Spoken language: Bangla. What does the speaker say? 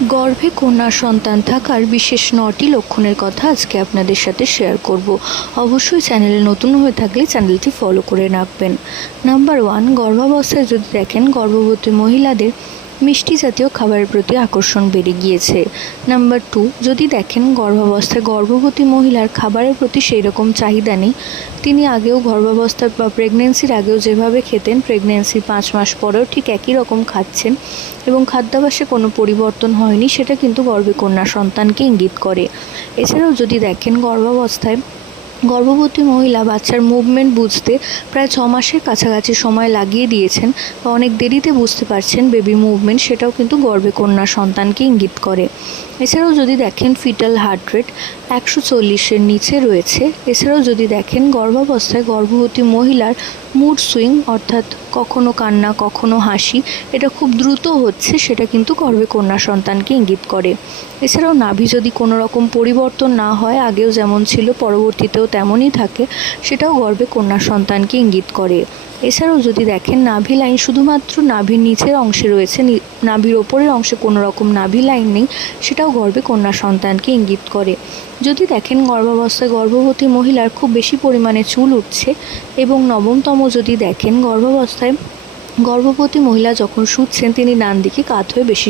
গর্ভে কন্যা সন্তান থাকার বিশেষ 9টি লক্ষণের কথা আজকে আপনাদের সাথে শেয়ার করব। অবশ্যই চ্যানেলে নতুন হয়ে থাকলে চ্যানেলটি ফলো করে রাখবেন। নাম্বার 1, গর্ভাবস্থায় যদি দেখেন গর্ভবতী মহিলাদের মিষ্টি জাতীয় খাবারের প্রতি আকর্ষণ বেড়ে গিয়েছে। নাম্বার 2, যদি দেখেন গর্ভাবস্থায় গর্ভবতী মহিলার খাবারের প্রতি সেই রকম চাহিদা নেই, তিনি আগেও গর্ভাবস্থায় বা প্রেগনেন্সির আগেও যেভাবে খেতেন প্রেগনেন্সির 5 মাস পরেও ঠিক একই রকম খাচ্ছেন এবং খাদ্যাভ্যাসে কোনো পরিবর্তন হয়নি, সেটা কিন্তু গর্ভে কন্যা সন্তানকে ইঙ্গিত করে। এছাড়াও যদি দেখেন গর্ভাবস্থায় গর্ভবতী মহিলা বাচ্চার মুভমেন্ট বুঝতে প্রায় 6 মাসের কাছাকাছি সময় লাগিয়ে দিয়েছেন বা অনেক দেরিতে বুঝতে পারছেন বেবি মুভমেন্ট, সেটাও কিন্তু গর্ভে কন্যা সন্তানকে ইঙ্গিত করে। এছাড়াও যদি দেখেন ফিটাল হার্ট রেট 140-এর নিচে রয়েছে। এছাড়াও যদি দেখেন গর্ভাবস্থায় গর্ভবতী মহিলার মুড সুইং, অর্থাৎ কখনো কান্না কখনো হাসি, এটা খুব দ্রুত হচ্ছে, সেটা কিন্তু গর্ভে কন্যা সন্তানকে ইঙ্গিত করে। এছাড়াও নাভি যদি কোনো রকম পরিবর্তন না হয়, আগেও যেমন ছিল পরবর্তীতেও তেমনই থাকে, সেটাও গর্ভে কন্যা সন্তানকে ইঙ্গিত করে। এছাড়াও যদি দেখেন নাভি লাইন শুধুমাত্র নাভির নিচের অংশে রয়েছে, নাভির ওপরের অংশে কোনো রকম নাভি লাইন নেই, সেটাও গর্ভে কন্যা সন্তানকে ইঙ্গিত করে। যদি দেখেন গর্ভাবস্থায় গর্ভবতী মহিলার খুব বেশি পরিমাণে চুল উঠছে এবং নবমতম যদি দেখেন গর্ভাবস্থায় গর্ভবতী মহিলা যখন শুচ্ছেন তিনি ডান দিকে কাত হয়ে বেশি